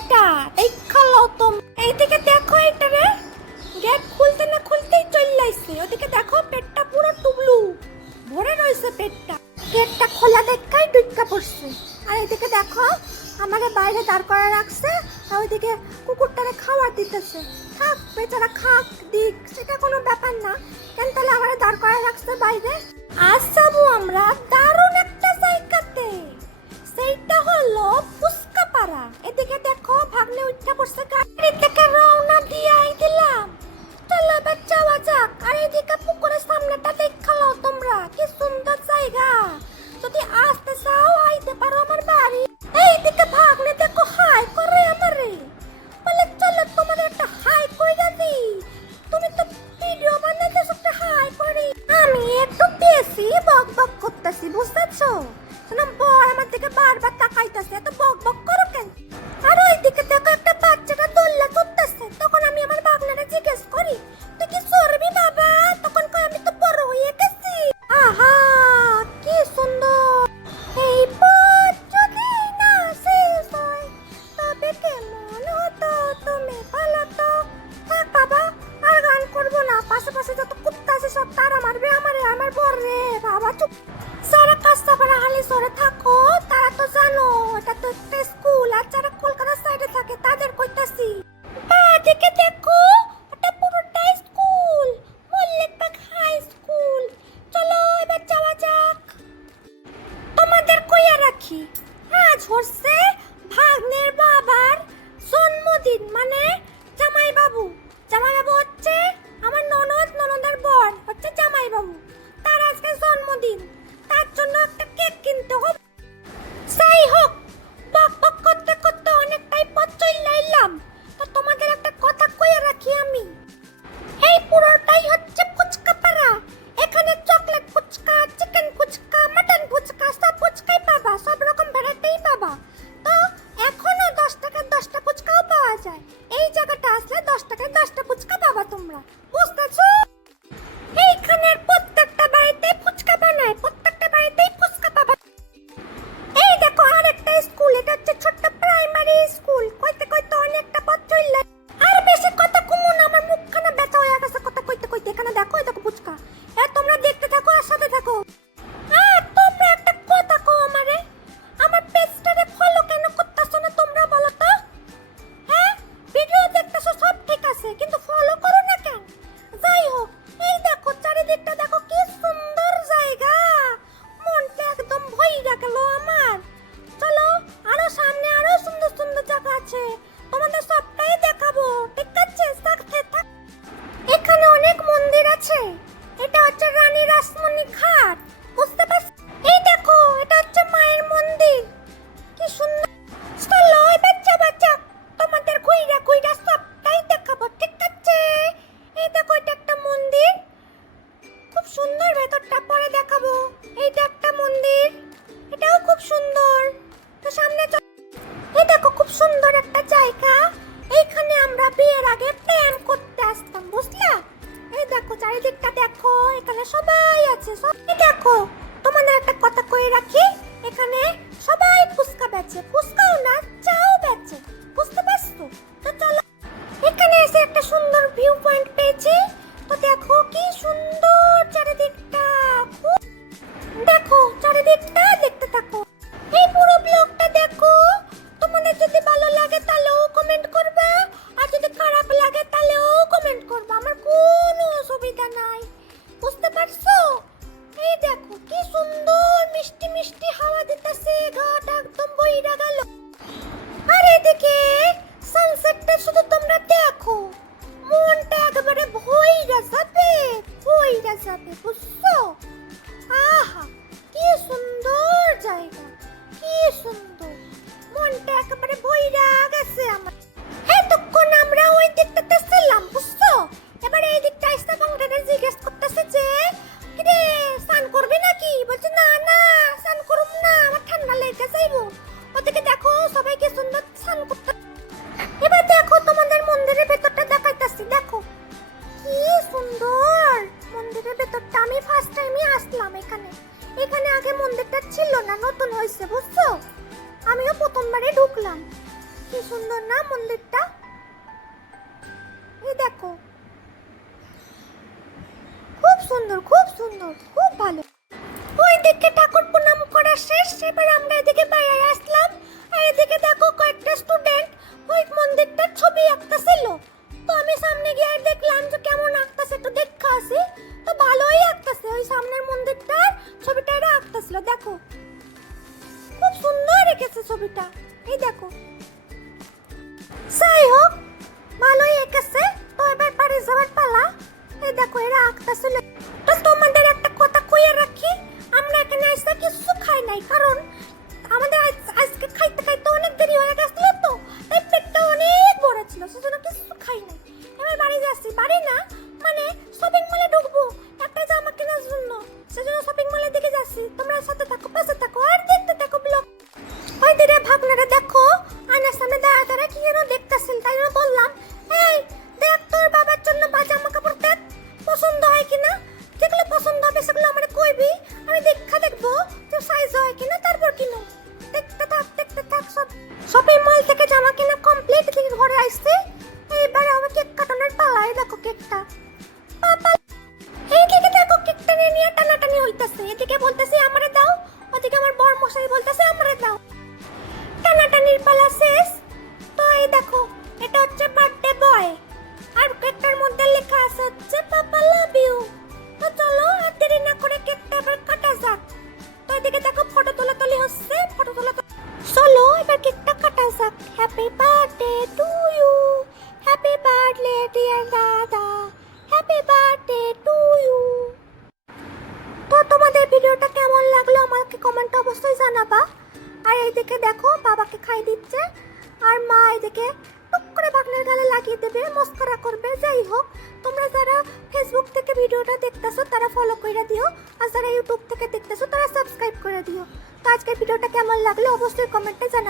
বেটা দেখালো তোম এইদিকে দেখো এটারে গেট খুলতে না খুলতেই চলে আইছে। ওদিকে দেখো পেটটা পুরো টুবলু ভরে রয়েছে পেটটা। গেটটা খোলা দেখাই ডুইকা পড়ছে। আর এদিকে দেখো আমারে বাইরে দাঁড় করা রাখছে, আর ওইদিকে কুকুরটারে খাবার দিতেছে। থাক বেচারা খাক দিক, সেটা কোনো ব্যাপার না। কেন তাহলে আমারে দাঁড় করা রাখছে বাইরে? আজ যাবো আমরা দারুণ একটা জায়গাতে, সেইটা হলো পুস্কাপাড়া। এদিকে দেখো ভাগ্নে উঠা পড়ছে, গাড়ি থেকে রওনা দিয়াই দিলাম। চলো এবার যাওয়া যাক। আর এদিকে পুকুরের সামনেটা দেখালো তোমরা, কি সুন্দর জায়গা। যদি আসতে চাও আইতে পারো আমার বাড়ি। এইদিকে ভাগ্নে দেখো হাই করে আমারে, বলে চলো তোমার একটা হাই কইরা দি। তুমি তো ভিডিও বানাইতেছো, একটা হাই করি। আমি একটু বেশি বক বক করতেছি, বুঝতেছো? শোনো বড় আমার দিকে বারবার তাকাইতেছে, এত বক বক করো কেন? আর ওইদিকে দেখো একটা বাচ্চাটা দোল্লা করতেছে। তখন আমি আমার বাগনারে জিজ্ঞেস করি, তুই কি চড়বি বাবা? তখন কই আমি তো বড় হয়ে গেছি। আহা কি সুন্দর! এই পথ যদি না শেষ হয় তবে কেমন হতো তুমি বলো তো? থাক বাবা, আর গান করবো না। পাশে পাশে যত কুত্তা আছে সব তারা মারবে আমারে, আমার বরে বাবা। চুপ, যারা কাস্তাপাড়া হালি সরে থাকো তারা তো জানো এটা তো একটা স্কুল। আর যারা কলকাতার সাইডে থাকে তাদের কইতাছি, বাদিকে দেখো এটা পুরোটা স্কুল, মল্লিকবাগ হাই স্কুল। চলো এবার যাওয়া যাক। তোমাদের কইয়া রাখি, আজ হচ্ছে ভাগ্নের বাবার জন্মদিন, মানে জামাই বাবু। জামাই বাবু হচ্ছে আমার ননদ, ননদের বর হচ্ছে জামাই বাবু। তার আজকে জন্মদিন, তার জন্য একটা কেক কিনতে হবে। যাই হোক, বক বক করতে করতে অনেকটাই পথ চলে এলাম। তো তোমাদের একটা কথা কইয়া রাখি আমি, এই পুরোটাই হচ্ছে ফুচকাপাড়া। এখানে chocolate phuchka, chicken phuchka, mutton phuchka, সব ফুচকাই পাবা, সব রকম ভ্যারাইটিই পাবা। তো এখনো 10 টাকার 10টা ফুচকাও পাওয়া যায়। এই জায়গাটা আসলে 10 টাকায় 10টা ফুচকা পাবা তোমরা, বুঝতেছো? এইখানের প্রত্যেকটা বাড়িতে ফুচকা বানায়, প্রত্যেকটা বাড়িতেই ফুচকা পাবা। এই দেখো আরেকটা স্কুল, এটা হচ্ছে ছোট্ট প্রাইমারি স্কুল। কইতে কইতে অনেকটা পথ চললাম। আর বেশি কথা কমু না, আমার মুখখানা ব্যথা হয়ে গেছে কথা কইতে কইতে। এখানে দেখো, এই দেখো ফুচকা। তোমরা দেখতে থাকো আর সাথে থাকো। তোমরা একটা কথা কও আমারে, আমার পেজটারে ফলো কেন করতেছো না তোমরা বলো তো? হ্যাঁ, ভিডিও দেখতেছো সব ঠিক আছে, কিন্তু ফলো করো না কেন? যাই হোক, এই দেখো চারিদিকটা দেখো কি সুন্দর জায়গা, মনটা একদম ভইরা গেল আমার। চলো আরো সামনে আরো সুন্দর সুন্দর জায়গা আছে, তোমাদের সবটাই দেখাবো, ঠিক আছে? সাথে থাক। এখানে অনেক মন্দির আছে। এটা হচ্ছে রানী রাসমণি ঘাট, বুঝতে পারছো? এই দেখো এটা হচ্ছে মায়ের মন্দির, কি সুন্দর। চলো এবার যাবা যাক, তোমাদের ঘুইরা ঘুইরা সবটাই দেখাবো, ঠিক আছে? এই দেখো এটা একটা মন্দির, খুব সুন্দর ভেতরটা, পরে দেখাবো। এইটা একটা মন্দির, এটাও খুব সুন্দর। তো সামনে এই দেখো খুব সুন্দর একটা জায়গা। এইখানে আমরা বিয়ের আগে প্ল্যান করতে আসতাম, বুঝলা? এই দেখো চারিদিকটা দেখো, এখানে সবাই আছে। এই দেখো তোমাদের একটা কথা কই রাখি, এখানে সবাই ফুচকা বেচে, ফুচকাও না চাও বেচে, বুঝতে পারছো? তো চলো, এখানে এসে একটা সুন্দর ভিউ পয়েন্ট পেয়েছি। তো দেখো কি সুন্দর চারিদিকটা, দেখো চারিদিকটা দেখতে থাকো। এই পুরো ব্লগটা দেখো, তোমাদের যদি ভালো লাগে তাহলেও কমেন্ট করবে, আর যদি খারাপ লাগে তাহলেও কমেন্ট করবে, আমার কোনো অসুবিধা নাই, বুঝতে পারছো? এই দেখো কি সুন্দর মিষ্টি মিষ্টি হাওয়া দিতেছে, গাটা একদম বইরা গেল। আর এদিকে সানসেটটা শুধু তোমরা দেখো, মনটা একেবারে ভইরা যাবে, ভইরা যাবে, বুঝছো? আহা কি সুন্দর জায়গা, কি সুন্দর, মনটা একেবারে ভইরা গেছে আমার। এতক্ষণ আমরা ওই দিকটাতে ছিলাম, বুঝছো? এবারে এই দিকটা এসে বাংলাটা জিজ্ঞেস করতেছে যে কিরে স্নান করবি নাকি? বলছে না না স্নান করব না, আমার ঠান্ডা লেগে যাইবো। ওদিকে দেখো সবাই কি সুন্দর স্নান করতে। এবার দেখো তোমাদের মন্দিরের ভেতরটা দেখাইতাছি, দেখো কি সুন্দর মন্দিরের ভেতরটা। আমি ফার্স্ট টাইমই আসলাম এখানে, এখানে আগে মন্দিরটা ছিল না, নতুন হয়েছে, বুঝছো? আমিও প্রথমবারে ঢুকলাম। কি সুন্দর না মন্দিরটা, এই দেখো খুব সুন্দর খুব সুন্দর খুব ভালো। ওই দিকে ঠাকুর প্রণাম করা শেষ, এবার আমরা এদিকে বাইরে আসলাম। আর এদিকে দেখো কয়েকটা স্টুডেন্ট ওই মন্দিরটার ছবি আঁকতেছিল। তো আমি সামনে গিয়ে দেখলাম যে কেমন আঁকতেছে, একটু দেখে আসি। তো ভালোই আঁকতেছে, ওই সামনের মন্দিরটার ছবিটা এরা আঁকতেছিল। দেখো খুব সুন্দর রেখেছে ছবিটা, এই দেখো। যাই হোক ভালোই এঁকেছে। তো এবার বাড়ি যাওয়ার পালা। এই দেখো এরা আঁকতেছিল। তো তোমাদের একটা কথা কইয়া রাখি, আমরা এখানে এসে কিছু খাই নাই, কারণ আমাদের আজকে খাইতে খাইতে অনেক দেরি হয়ে গেছিল। তো এই পেটটা অনেক বড় ছিল, সেজন্য কিছু খাই নাই। এবার বাড়ি যাচ্ছি, বাড়ি না মানে শপিং মলে ঢুকবো একটা জামা কেনার জন্য, সেজন্য শপিং মলের দিকে যাচ্ছি। তোমরা সাথে থাকো, পাশে থাকো আর দেখতে থাকো ব্লগ। ওই দিকে ভাগনারে দেখো আয়নার সামনে দাঁড়া দাঁড়া কি যেন দেখতেছিল, তাই জন্য বললাম এই দেখ তোর বাবার জন্য জামা কাপড় দেখ, পছন্দ হয় কিনা। যেগুলো পছন্দ হবে সেগুলো আমার কইবি, আমি দেখা দেখবো যে সাইজ হয় কিনা, তারপর কিনো। দেখতে থাক সব। শপিং মল থেকে জামা কেনা কমপ্লিট, থেকে ঘরে আসছে। এইবার আমার কেক কাটানোর পালা। এই দেখো কেকটা পাপা, এই কেকে দেখো কেকটা নিয়ে টানাটানি হইতাছে। এদিকে বলতেছে আমারে দাও, ওদিকে আমার বর মশাই বলতেছে আমারে দাও। টানাটানির পালা শেষ। তো এই দেখো এটা হচ্ছে বার্থডে বয়, আর কেকটার মধ্যে লেখা আছে হচ্ছে পাপা লাভ ইউ। তো চলো আর দেরি না করে কেকটা এবার কাটা যাক। তো এদিকে দেখো ফটো তোলাতুলি হচ্ছে, ফটো তোলা। চলো এবার কেকটা কাটা যাক। Happy birthday to you, happy birthday dear দাদা, হ্যাপি বার্থডে টু ইউ। তো তোমাদের ভিডিওটা কেমন লাগলো আমাকে কমেন্টে অবশ্যই জানাবা। আর এইদিকে দেখো বাবাকে খাই দিচ্ছে, আর মা এদিকে টুক করে ভাগনের গালে লাগিয়ে দেবে, মস্করা করবে। যাই হোক তোমরা যারা ফেসবুক থেকে ভিডিওটা দেখতেছো তারা ফলো করে দিও, আর যারা ইউটিউব থেকে দেখতেছো তারা সাবস্ক্রাইব করে দিও। তো আজকের ভিডিওটা কেমন লাগলো অবশ্যই কমেন্টে জানাও।